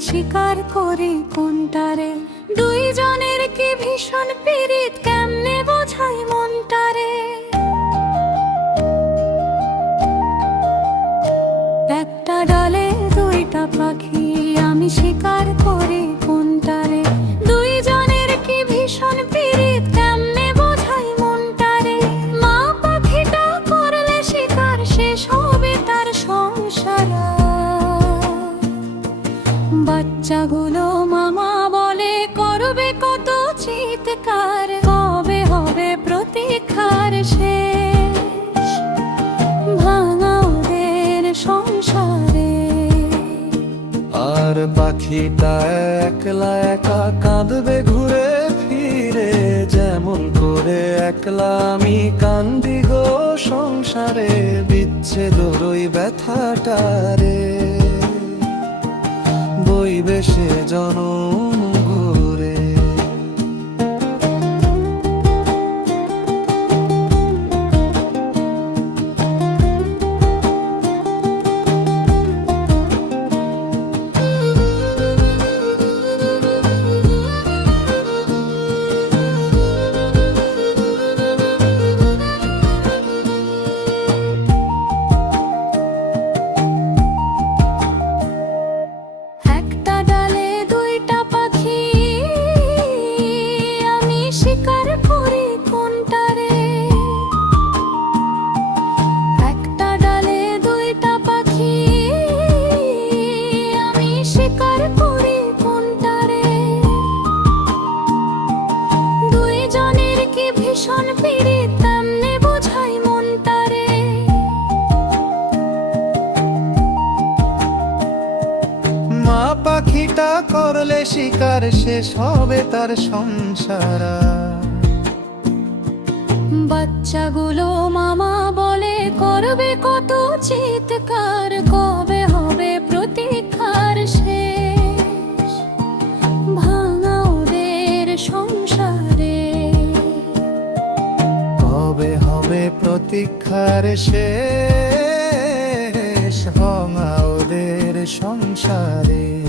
স্বীকার করি কোনটারে? দুইজনের কি ভীষণ পীড়িত, কেমনে বোঝাই মনটারে? একটা ডালে দুইটা পাখি আমি স্বীকার বাচ্চাগুলো মামা বলে, করবে কত চিৎকার, কবে হবে প্রতীক্ষার ওদের সংসারে। আর পাখিটা একলা একা কাঁদবে ঘুরে ফিরে, যেমন করে একলা আমি কান্দি গো সংসারে, বিচ্ছেদ রই ব্যথাটারে। সে জনম ভীষণ পীড়ে তেমনি বোঝাই মনটারে মা পাখিটা করলে শিকার শেষ হবে তার সংসার। বাচ্চাগুলো মামা বলে হবে প্রতীক্ষার শেষ ভাঙা সংসারে।